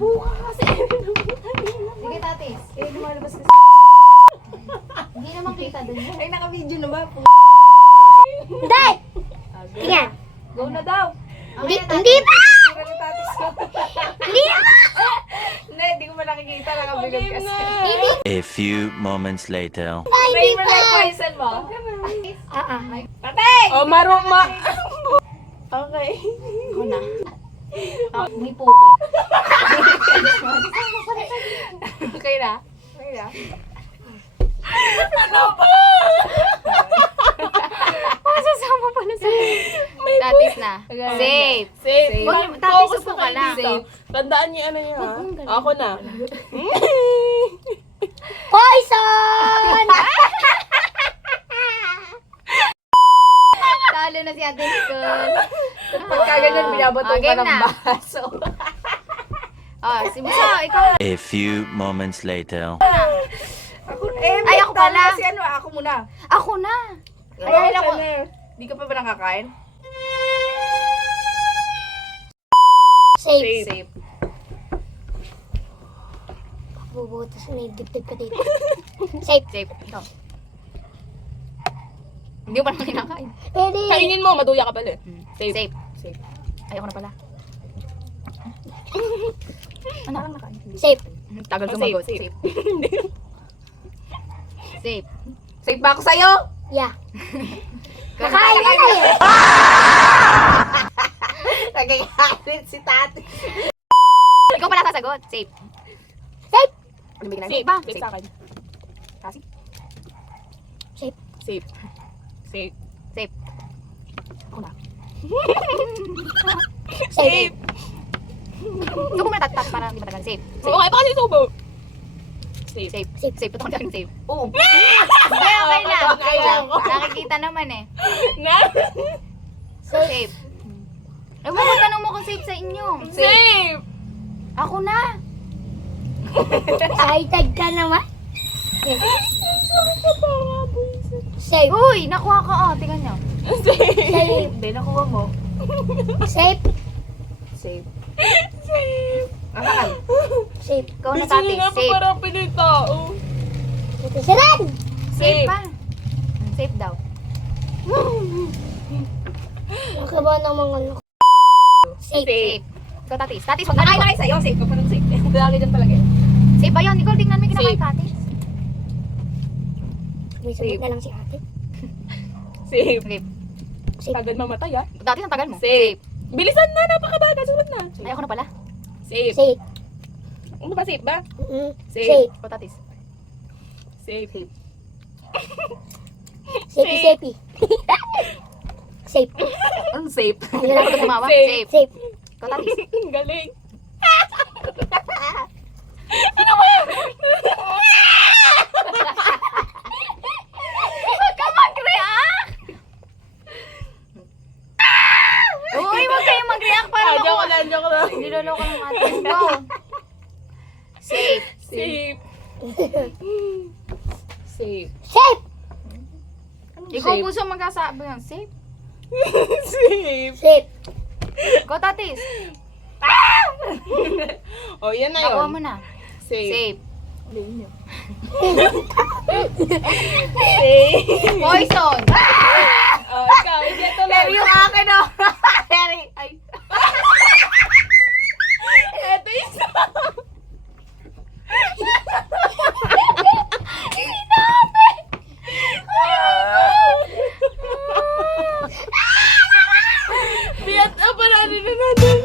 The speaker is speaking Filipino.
Upo ka kasi. Sige, tatis. Lumalabas kasi. Hindi naman kita dun. Ay, naka-video na ba? Hindi! Tingnan. Go na daw. Hindi pa! Tira ni tatis ko. Hindi na! Hindi ko pa nakikita. Nakabilog kasi. A few moments later. Ay, hindi Favorite pa! life poison mo? Patay! Oh, maruma. Okay. Ako na. May puke. Okay na? Okay na? Masasama pala sa tatis na. Safe. Safe. Huwag niyo- tatis, Focus upo na ka kayo lang. dito. Tandaan niyo ano niyo ha. Ako na. Poison! Talo na si Ate Nicole. Pagka ganyan, binabato ka game ng na. baso. Oh, si Buso, ikaw. A few moments later. Ay, ako pala. Kasi ano, ako muna. Ako na. Ay, ako. Di ka pa ba nakakain? Safe. Safe. Bubutas na yung dibdib ko dito. Safe. Safe. Ikaw. Hindi ko pa naman kinakain. Pwede. Kainin mo, maduya ka pala. Safe. Safe. Safe. Ayoko na pala. Ano lang nakain? Safe. Tagal Oh, sumagot. safe, Safe. Safe. Safe ba ako sa'yo? Yeah. Kakain Nakain ka na eh. Nagkakalit si tati. Ikaw pala sasagot. Safe. Safe. Ano bigyan Safe. ba? Safe sa akin. Kasi? Safe. Safe. Safe. Safe. Ako na. Safe. Ikaw ko muna tatak para hindi matagal. Safe. Oo, kaya pa kasi subo. Safe. Safe. Safe. Safe. Totoo na safe. Oo. Okay, okay lang. Okay lang. Nakikita naman eh. Na? Safe. Eh, tanong mo kung safe sa inyo. Safe. Ako na. Excited ka naman? Safe. Uy, nakuha ka oh. Tingnan nyo. Safe. Hindi, nakuha mo. Safe. Safe. Safe. Akakal. Safe. Ikaw na Gusto tatis. niyo nga pa Safe. parang Pinoy tao. Saran! Safe pa. Safe daw. Nakaba ng mga loko. Safe. Safe. Ikaw tatis. Tatis, huwag Nakain ka na kayo sa'yo. Safe ka pa ng safe. Lagi dyan talaga. Safe ba yun? Nicole, tingnan mo yung kinakain tatis. May sagot na lang si ate. Safe. Safe. Safe. Tagal mamatay ah. Tatis, ang tagal mo. Safe. Bilisan na, napakabaga. Sulat na. Ay, ako na pala. Safe. Safe. Ano ba safe ba? Mm. Safe. Safe. Ikaw tatis. Safe. Safe. Safe. Safe. Ang safe. Hindi na ako tumawa. Safe. Safe. Safe. Ikaw tatis. Ang galing. Huwag ka mag-react! Uy, huwag kayong mag-react para Joke makuha. lang, joke lang. Niloloko ng atin. Go. Safe. Safe. Safe. Safe. Ikaw Safe. puso magkasabi yan. Safe. Safe. Safe. Go, tatis. Oh, yan na Nakuha yun. mo na. Safe. Safe. Safe. Poison. Oh, ikaw, hindi ito lang. Pero yung akin o. Ay. Ito isa. Biyat na pala rin na natin.